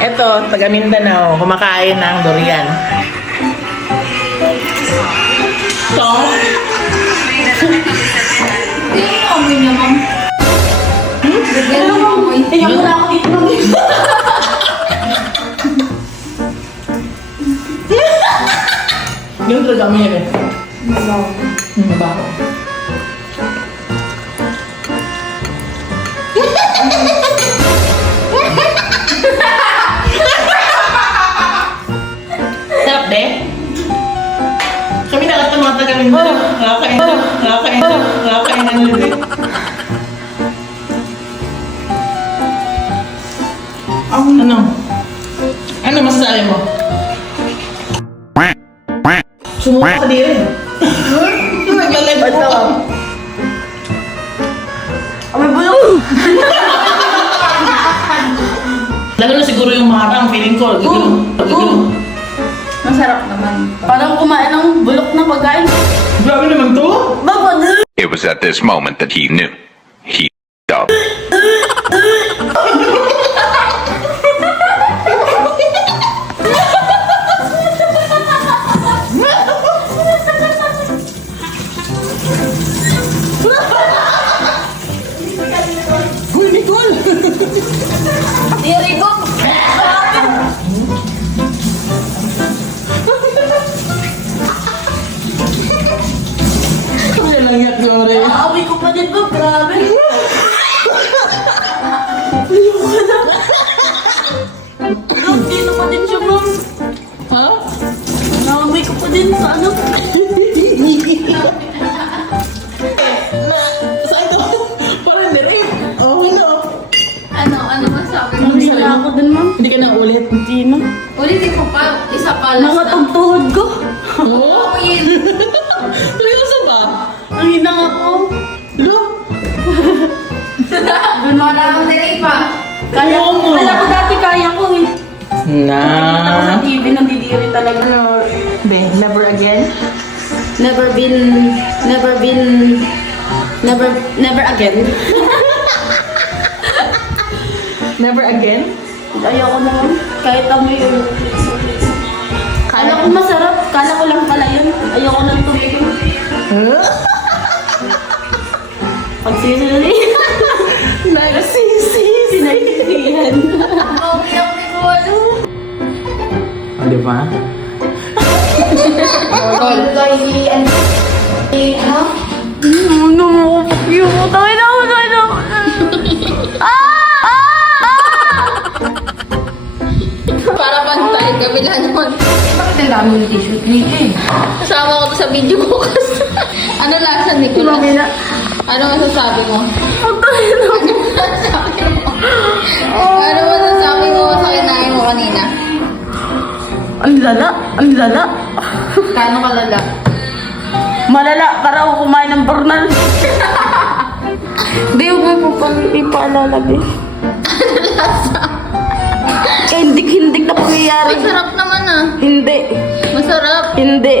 Eto, taga Mindanao, kumakain ng durian. So, Amoy niya, ma'am. Bigyan mo amoy. Tingnan mo na ako dito, ma'am. yun talaga kami yun eh. Mabaw. Mabaho. Sarap de? Kami na ito mga taga Mindanao. Nakakain na nila. Ano? Ano masasabi mo? Sumuka ka din. Naglalay pa ito. Amoy bulok. Lalo na siguro yung marang, feeling ko. Gagano. Masarap naman. Parang kumain ng bulok na pagkain. Grabe naman to. Babag! It was at this moment that he knew. He up. Uy, Nicole! Diri ko! Kaya lang yak, Glory. Aamoy ko pa din ba? Grabe! Lord, dito pa din siya, ma'am. Ha? Naamoy ko pa din sa ano. Saan ito? Parang direct. Oh, no. Ano masabi mo? Hindi Hindi na ako dun, ma'am. Hindi ka na ulit. Hindi na. Ulitin ko pa, isa pa last Mga na. tugtuhod ko. Oo. Yun. Seryoso ba? Ang hinang ako. Lo? Doon mo na akong delay pa. Kaya Oo mo. Kala ko dati kaya ko eh. Nakita ko sa Na. TV, nandidiri talaga. Be, never again? Never again. Never again? Ayoko naman. Kahit amoy yun. Kala ko masarap. Kala ko lang pala yun. Ayoko nang tumikim. Huh? Pag sinisili. Nagsisi. Sinayisihan. Mauwi ako ni Kuwalo. O, di ba? Tol, Ano mo ko yung tayo na ako na. para pantay, kabila naman. Bakit ang dami ng tissue? Nike. Kasama ko to sa video ko kasi. Ano lasa, Nicolas? na. Ano masasabi mo? Ang tayo na. Ano masasabi mo sa kinain mo kanina? Ang lala. Ang lala. Kano kalala? Malala. Para ako kumain ng Bernal. Di, huwag mo pa ipaalala, be. Hindik-hindik na pangyayari. Masarap naman ah. Hindi. Masarap. Hindi.